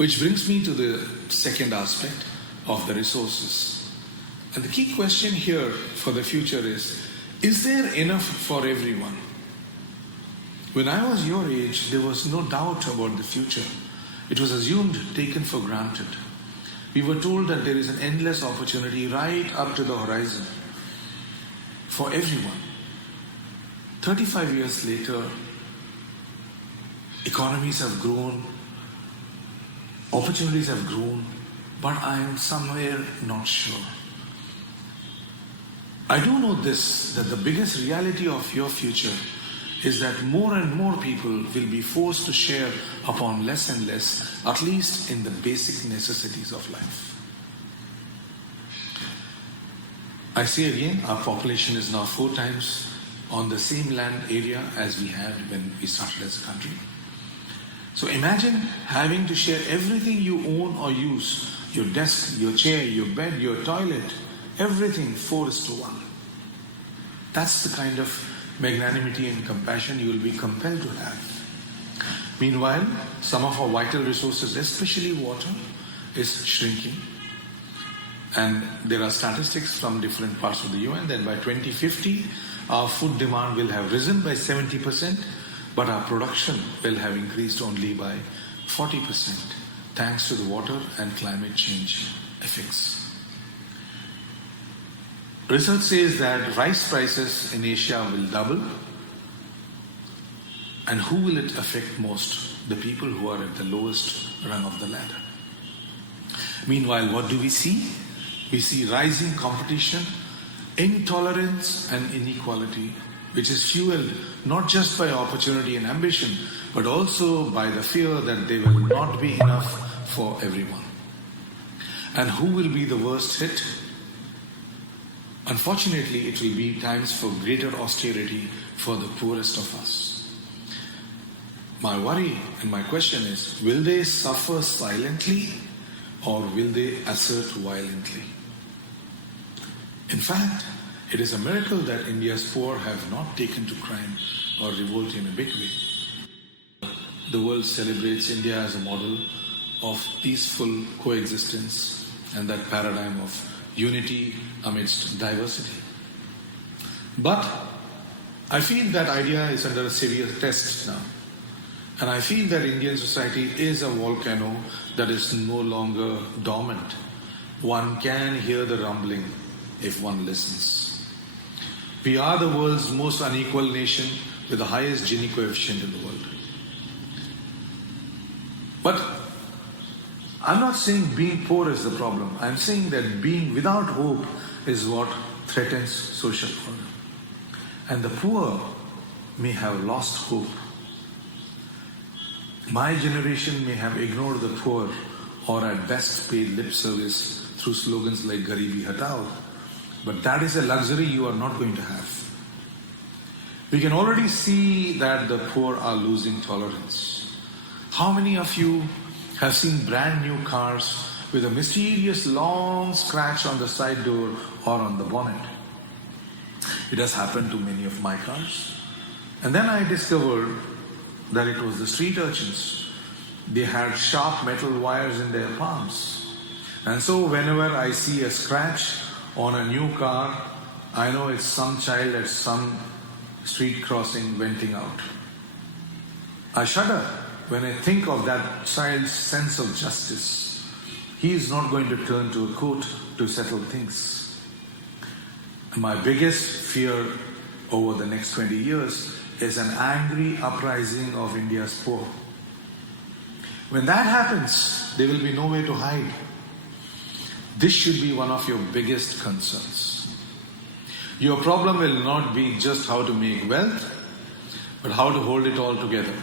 Which brings me to the second aspect of the resources. And the key question here for the future is there enough for everyone? When I was your age, there was no doubt about the future. It was assumed, taken for granted. We were told that there is an endless opportunity right up to the horizon for everyone. 35 years later, economies have grown, opportunities have grown, but I am somewhere not sure. I do know this, that the biggest reality of your future is that more and more people will be forced to share upon less and less, at least in the basic necessities of life. I say again, our population is now 4 times on the same land area as we had when we started as a country. So imagine having to share everything you own or use, your desk, your chair, your bed, your toilet, everything 4:1. That's the kind of magnanimity and compassion you will be compelled to have. Meanwhile, some of our vital resources, especially water, is shrinking. And there are statistics from different parts of the UN that by 2050, our food demand will have risen by 70%, but our production will have increased only by 40%, thanks to the water and climate change effects. Research says that rice prices in Asia will double. And who will it affect most? The people who are at the lowest rung of the ladder. Meanwhile, what do we see? We see rising competition, intolerance and inequality, which is fueled not just by opportunity and ambition, but also by the fear that there will not be enough for everyone. And who will be the worst hit? Unfortunately, it will be times for greater austerity for the poorest of us. My worry and my question is, will they suffer silently or will they assert violently? In fact, it is a miracle that India's poor have not taken to crime or revolt in a big way. The world celebrates India as a model of peaceful coexistence and that paradigm of unity amidst diversity. But I feel that idea is under a severe test now. And I feel that Indian society is a volcano that is no longer dormant. One can hear the rumbling if one listens. We are the world's most unequal nation with the highest Gini coefficient in the world. But I'm not saying being poor is the problem. I'm saying that being without hope is what threatens social order. And the poor may have lost hope. My generation may have ignored the poor or at best paid lip service through slogans like Garibi Hatao. But that is a luxury you are not going to have. We can already see that the poor are losing tolerance. How many of you have seen brand new cars with a mysterious long scratch on the side door or on the bonnet? It has happened to many of my cars. And then I discovered that it was the street urchins. They had sharp metal wires in their palms. And so whenever I see a scratch on a new car, I know it's some child at some street crossing venting out. I shudder when I think of that child's sense of justice. He is not going to turn to a court to settle things. My biggest fear over the next 20 years is an angry uprising of India's poor. When that happens, there will be nowhere to hide. This should be one of your biggest concerns. Your problem will not be just how to make wealth, but how to hold it all together.